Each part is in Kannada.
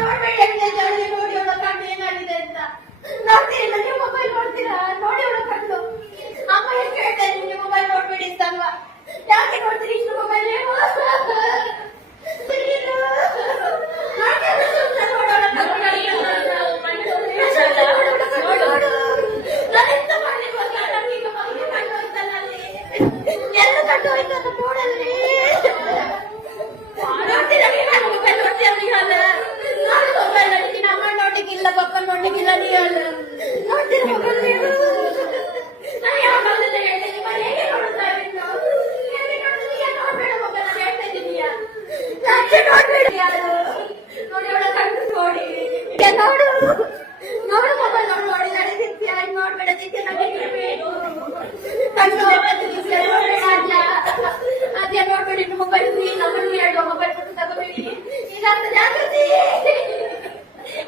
ನೋಡ್ಬೇಡಿ ನೋಡಿ ಅವಳ ಕಣ್ಣು ಏನಾಗಿದೆ ಅಂತ ನೋಡ್ತೀರಿಲ್ಲ ನೀವು ಮೊಬೈಲ್ ನೋಡ್ತೀರಾ ನೋಡಿ ಅವಳ ಕಣ್ಣು ಅಮ್ಮ ಏನ್ ಕೇಳ್ತಾರೆ ನೀವು ಮೊಬೈಲ್ ನೋಡ್ಬೇಡಿ ಅಂತ ಅಲ್ವಾ ಯಾಕೆ ನೋಡ್ತೀರಿ ಇಷ್ಟು ಮೊಬೈಲ್ ಎಲ್ಲ ಕಟ್ಟು ಹೋಯ್ತು ಅಂತ ನೋಡಲ್ರಿ ನೋಡ್ಲಿಕ್ಕಿಲ್ಲ ಪಪ್ಪ ನೋಡ್ಲಿಕ್ಕಿಲ್ಲ ನೀವು ನೋಡ್ತೀರ ಮೊಬೈಲ್ ನೀವು ನಾನು ಯಾವಾಗಲೆಲ್ಲ ಹೇಳ್ತೀನಿ ಹೇಗೆ ನೋಡ್ತಾ ಇದ್ದೀನಿ ನೋಡ್ಬೇಡ ಮೊಬೈಲ್ ಹೇಳ್ತಾ ಇದ್ದೀನಿಯಾ ನೋಡ್ಬೇಡಿ ಯಾರು ನೋಡಿ ಅವಳ ಕಣ್ಣು ನೋಡಿ ನೋಡು ನೋಡು ಮೊಬೈಲ್ ನೋಡಿ ನಡೆದಿತ್ಯ ನೋಡ್ಬೇಡ ಚಿಕ್ಕ ನಗಿರ್ಬೇಕು ಕಣ್ಣು ಅದೇ ನೋಡ್ಬೇಡಿ ಮೊಬೈಲ್ ನಮ್ಮನ್ನು ಹೇಳುವ ಮೊಬೈಲ್ ಕೊಟ್ಟು ತಗೋಬೇಡಿ ಇದಾದ ಜಾಗೃತಿ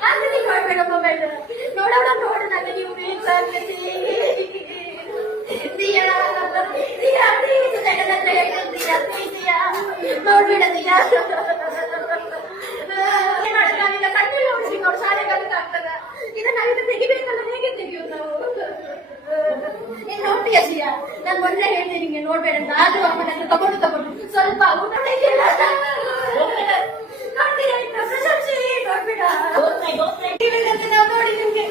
ಆಕೃತಿ ನೋಡ್ಬೇಡ ಮೊಬೈಲ್ ನೋಡೋಣ ನೋಡು ನನಗೆ ನೀವು ನೋಡ್ಬೇಡ ದಿಯಾ ನಾವೀಗ ಕಣ್ಣಲ್ಲಿ ನೋಡಿಸಿ ನೋಡು ಶಾಲೆಗೆ ಆಗ್ತದ ಇದನ್ನ ನಾವಿದು ತೆಗಿಬೇಕಲ್ಲ ಹೇಗೆ ತೆಗಿಯೋದು ನಾವು ನೀನ್ ನೋಡ್ತೀಯ ಸಿಯ ನಾನು ಮೊನ್ನೆ ಹೇಳ್ತೀನಿ ನಿಂಗೆ ನೋಡ್ಬೇಡ ಅಂತ ಆದ್ರೂ ಅಮ್ಮನ ತಗೊಂಡು ಸ್ವಲ್ಪ ಊಟ ನೋಡ್ತೀಯ ಪ್ರಶಂಸೆ ನೋಡ್ಬೇಡ ನಾವು ನೋಡಿ ನಿಮ್ಗೆ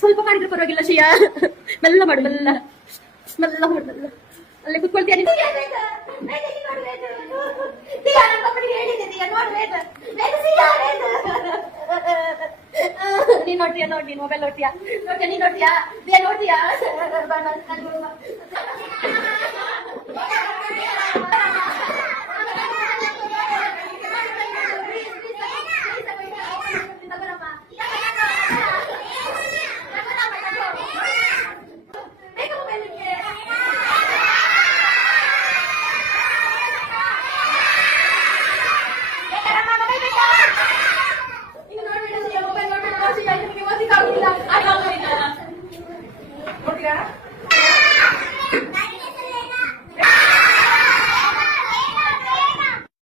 ಸ್ವಲ್ಪ ಮಾಡಿದ್ರೆ ಪರವಾಗಿಲ್ಲ ಶಿಯಾ ಮೆಲ್ಲ ಮಾಡು ಮೆಲ್ಲ ಅಲ್ಲೇ ಕುತ್ಕೊಳ್ತೀಯ ನೀನ್ ನೋಡ್ತೀಯ ನೋಡಿ ಮೊಬೈಲ್ ನೋಡ್ತೀಯಾ ನೀನ್ ನೋಡ್ತೀಯಾ ನೋಡ್ತೀಯಾ ನೋಡ್ತೀರಾ